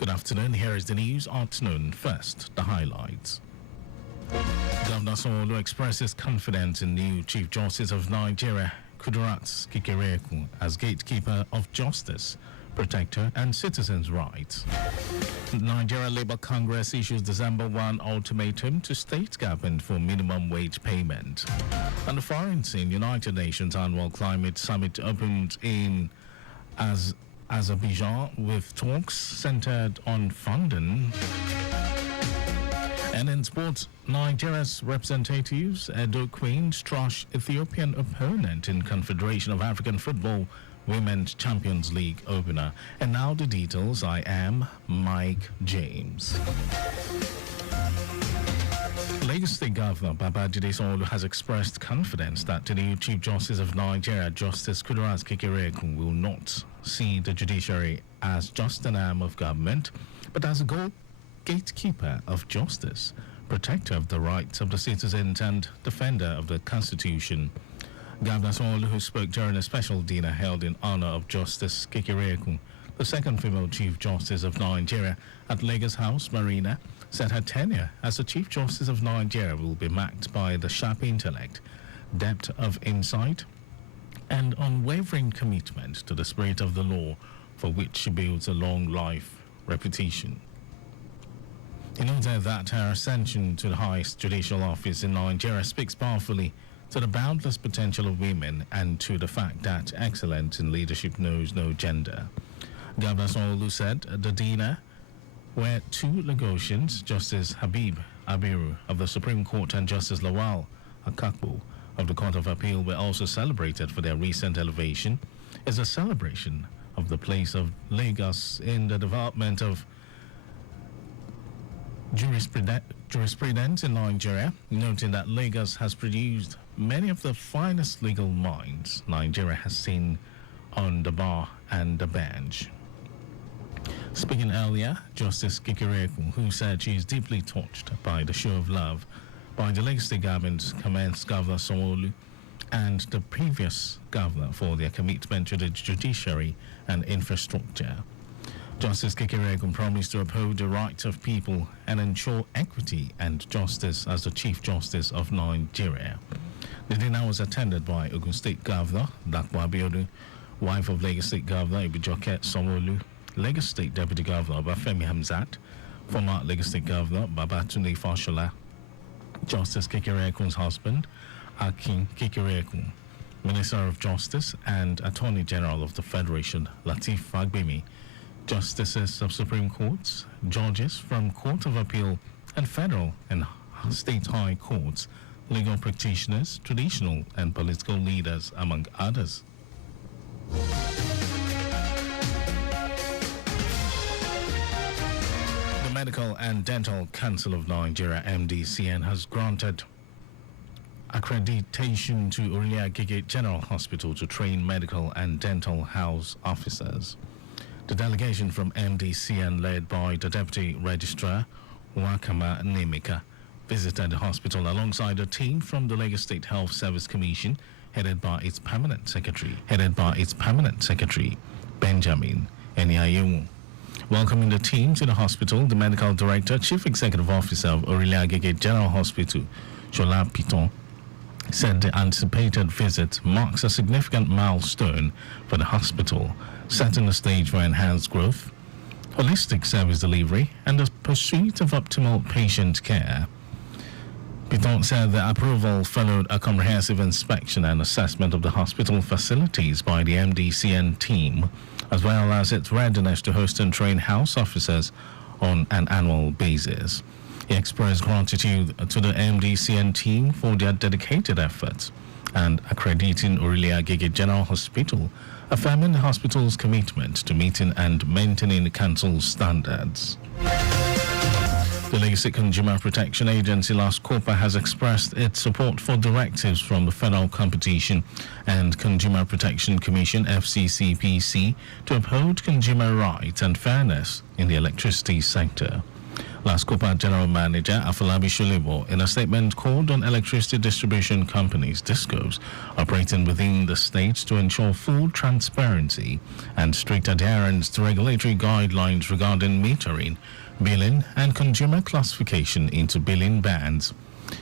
Good afternoon. Here is the news at noon. First, the highlights. Governor Sanwo-Olu expresses confidence in new Chief Justice of Nigeria, Kudirat Kekereekun, as gatekeeper of justice, protector and citizens' rights. Nigeria Labour Congress issues December 1 ultimatum to state government for minimum wage payment. On the foreign scene, United Nations Annual Climate Summit opened in Azerbaijan with talks centered on funding. And in sports, Nigeria's representatives, Edo Queens, trash Ethiopian opponent in Confederation of African Football Women's Champions League opener. And now the details. I am Mike James. Lagos State Governor Babajide Sanwo-Olu has expressed confidence that the new Chief Justice of Nigeria, Justice Kudirat Kekereekun, will not see the judiciary as just an arm of government, but as a gatekeeper of justice, protector of the rights of the citizens and defender of the Constitution. Governor Sanwo-Olu, who spoke during a special dinner held in honor of Justice Kekereekun, the second female Chief Justice of Nigeria, at Lagos House Marina, said her tenure as the Chief Justice of Nigeria will be marked by the sharp intellect, depth of insight, and unwavering commitment to the spirit of the law, for which she builds a long life reputation. He noted that her ascension to the highest judicial office in Nigeria speaks powerfully to the boundless potential of women and to the fact that excellence in leadership knows no gender. Governor Sanwo-Olu said the dinner, where two Lagosians, Justice Habib Abiru of the Supreme Court and Justice Lawal Akakpo of the Court of Appeal, were also celebrated for their recent elevation, is a celebration of the place of Lagos in the development of jurisprudence in Nigeria, noting that Lagos has produced many of the finest legal minds Nigeria has seen on the bar and the bench. Speaking earlier, Justice Kekereekun, who said she is deeply touched by the show of love by the Lagos State government, commends Governor Sanwo-Olu and the previous governor for their commitment to the judiciary and infrastructure. Justice Kekereekun promised to uphold the rights of people and ensure equity and justice as the Chief Justice of Nigeria. The dinner was attended by Ogun State Governor Dapo Abiodun, wife of Lagos State Governor Ibijoke Sanwo-Olu, Lagos State Deputy Governor Bafemi Hamzat, former Lagos State Governor Babatunde Fashola, Justice Kekereekun's husband, Akin Kekereekun, Minister of Justice and Attorney General of the Federation, Lateef Fagbemi, Justices of Supreme Courts, judges from Court of Appeal and Federal and State High Courts, legal practitioners, traditional and political leaders, among others. The Medical and Dental Council of Nigeria, MDCN, has granted accreditation to Aurelia Agege General Hospital to train medical and dental house officers. The delegation from MDCN, led by the Deputy Registrar, Wakama Nemika, visited the hospital alongside a team from the Lagos State Health Service Commission, headed by its permanent secretary, Benjamin Eniayewu. Welcoming the team to the hospital, the medical director, chief executive officer of Aurelia Agege General Hospital, Shola Piton, said the anticipated visit marks a significant milestone for the hospital, setting the stage for enhanced growth, holistic service delivery, and the pursuit of optimal patient care. Piton said the approval followed a comprehensive inspection and assessment of the hospital facilities by the MDCN team, as well as its readiness to host and train house officers on an annual basis. He expressed gratitude to the MDCN team for their dedicated efforts and accrediting Aurelia Agege General Hospital, affirming the hospital's commitment to meeting and maintaining the council's standards. The Lagos State Consumer Protection Agency, LASCOPA, has expressed its support for directives from the Federal Competition and Consumer Protection Commission, FCCPC, to uphold consumer rights and fairness in the electricity sector. Lascopa General Manager Afolabi Shulibo, in a statement, called on electricity distribution companies, DISCOs, operating within the state to ensure full transparency and strict adherence to regulatory guidelines regarding metering, billing, and consumer classification into billing bands.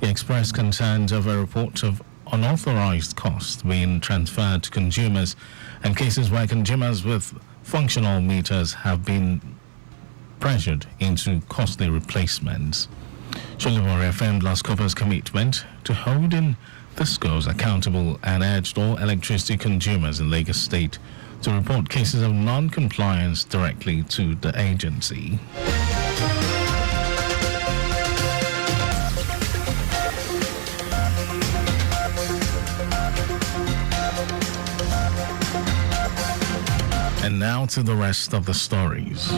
He expressed concerns over reports of unauthorized costs being transferred to consumers and cases where consumers with functional meters have been pressured into costly replacements. Shulibo reaffirmed Lascopa's commitment to holding DISCOs accountable and urged all electricity consumers in Lagos State to report cases of non-compliance directly to the agency. And now to the rest of the stories.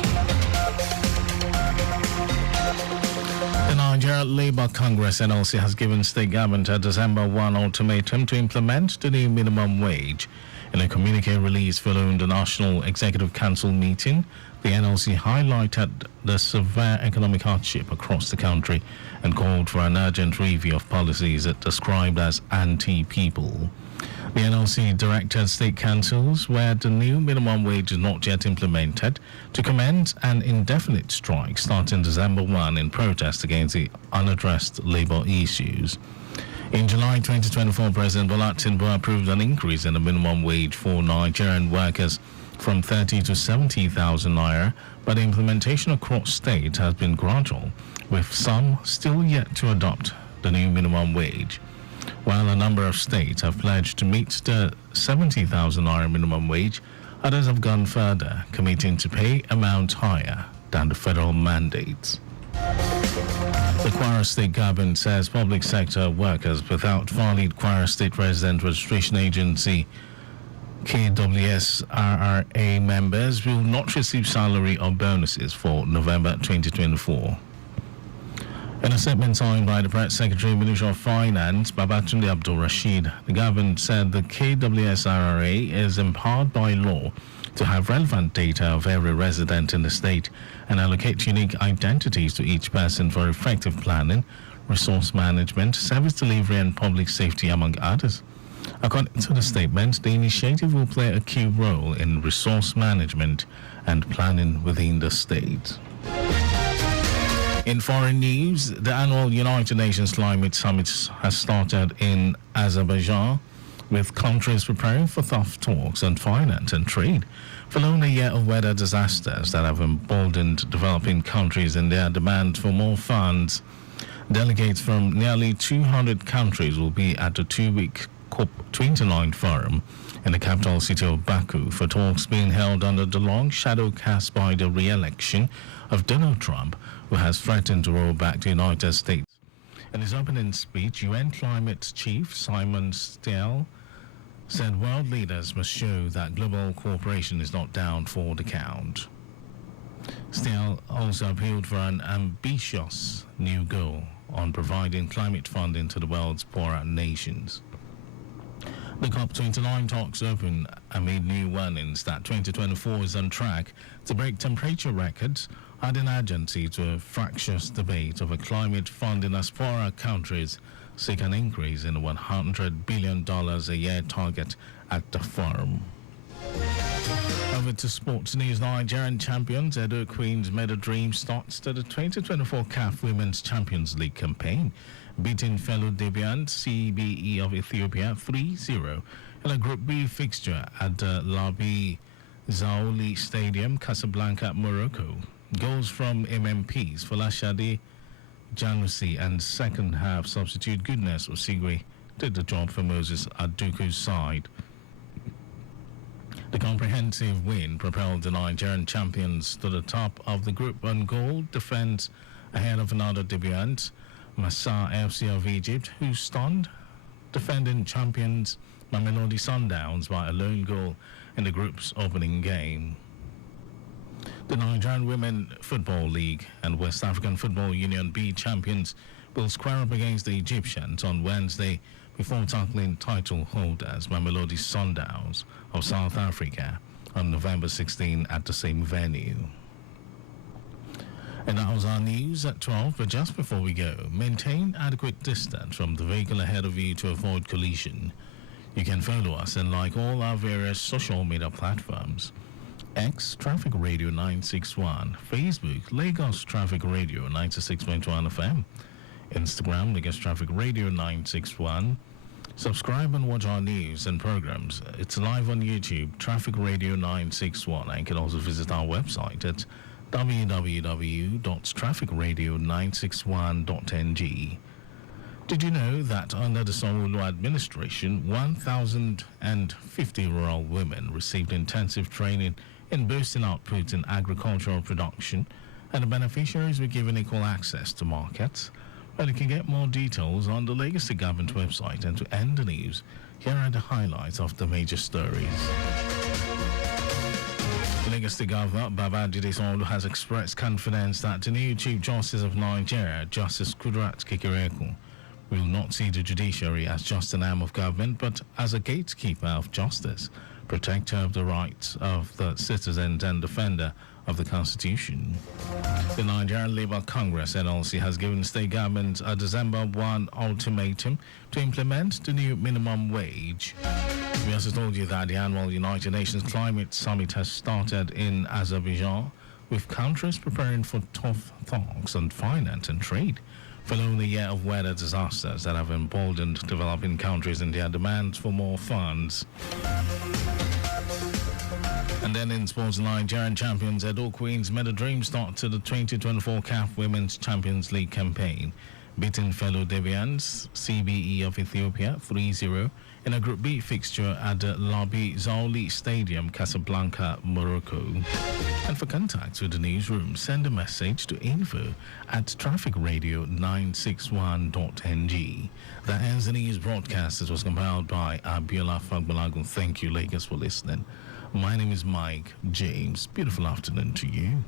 The Nigeria Labour Congress NLC has given state government a December 1 ultimatum to implement the new minimum wage. In a communique released following the National Executive Council meeting, the NLC highlighted the severe economic hardship across the country and called for an urgent review of policies it described as anti-people. The NLC directed state councils where the new minimum wage is not yet implemented to commence an indefinite strike starting December 1 in protest against the unaddressed labor issues. In July 2024, President Bola Tinubu approved an increase in the minimum wage for Nigerian workers from 30 to 70,000 naira, but the implementation across states has been gradual, with some still yet to adopt the new minimum wage. While a number of states have pledged to meet the 70,000 naira minimum wage, others have gone further, committing to pay amounts higher than the federal mandates. The Kwara State government says public sector workers without valid Kwara State Resident Registration Agency KWSRRA members will not receive salary or bonuses for November 2024. In a statement signed by the Press Secretary, Minister of Finance, Babatunde Abdul Rashid, the government said the KWSRRA is empowered by law to have relevant data of every resident in the state and allocate unique identities to each person for effective planning, resource management, service delivery, and public safety, among others. According to the statement, the initiative will play a key role in resource management and planning within the state. In foreign news, the annual United Nations Climate Summit has started in Azerbaijan, with countries preparing for tough talks on finance and trade, following a year of weather disasters that have emboldened developing countries in their demand for more funds. Delegates from nearly 200 countries will be at the two-week COP29 forum in the capital city of Baku for talks being held under the long shadow cast by the re-election of Donald Trump, who has threatened to roll back the United States. In his opening speech, UN Climate Chief Simon Stiell said world leaders must show that global cooperation is not down for the count. Stiell also appealed for an ambitious new goal on providing climate funding to the world's poorer nations. The COP29 talks open amid new warnings that 2024 is on track to break temperature records, adding urgency to a fractious debate over climate funding as poorer countries seek an increase in the $100 billion a year target at the forum. Over to sports news. Nigerian champions Edo Queens made a dream start to the 2024 CAF Women's Champions League campaign, beating fellow debutant CBE of Ethiopia 3-0 in a Group B fixture at the Labi Zaoli Stadium, Casablanca, Morocco. Goals from MMPs Folashade Janusi and second half substitute Goodness Osigwe did the job for Moses Aduku's side. The comprehensive win propelled the Nigerian champions to the top of the group on goal defense ahead of another debutant, Massa FC of Egypt, who stunned defending champions Mamelodi Sundowns by a lone goal in the group's opening game. The Nigerian Women Football League and West African Football Union B champions will square up against the Egyptians on Wednesday before tackling title holders Mamelodi Sundowns of South Africa on November 16 at the same venue. And that was our news at 12. But just before we go, maintain adequate distance from the vehicle ahead of you to avoid collision. You can follow us and like all our various social media platforms. X Traffic Radio 961, Facebook Lagos Traffic Radio 96.1 FM, Instagram Lagos Traffic Radio 961. Subscribe and watch our news and programs. It's live on YouTube, Traffic Radio 961, and you can also visit our website at www.trafficradio961.ng. Did you know that under the Sanwo-Olu administration, 1,050 rural women received intensive training in boosting output in agricultural production, and the beneficiaries were given equal access to markets? Well, you can get more details on the Lagos State Government website. And to end the news, here are the highlights of the major stories. Lagos State Governor Babajide Sanwo-Olu has expressed confidence that the new Chief Justice of Nigeria, Justice Kudirat Kekereekun, will not see the judiciary as just an arm of government, but as a gatekeeper of justice, protector of the rights of the citizens and defender of the Constitution. The Nigerian Labour Congress (NLC) has given state governments a December 1 ultimatum to implement the new minimum wage. We also told you that the annual United Nations Climate Summit has started in Azerbaijan, with countries preparing for tough talks on finance and trade, following a year of weather disasters that have emboldened developing countries in their demands for more funds. And then in sports, Nigerian champions Edo Queens made a dream start to the 2024 CAF Women's Champions League campaign, beating fellow Debians CBE of Ethiopia 3-0 in a Group B fixture at the Labi Zaoli Stadium, Casablanca, Morocco. And for contact with the newsroom, send a message to info@trafficradio961.ng. That ends the news broadcast. It was compiled by Abiola Fagbalagun. Thank you, Lagos, for listening. My name is Mike James. Beautiful afternoon to you.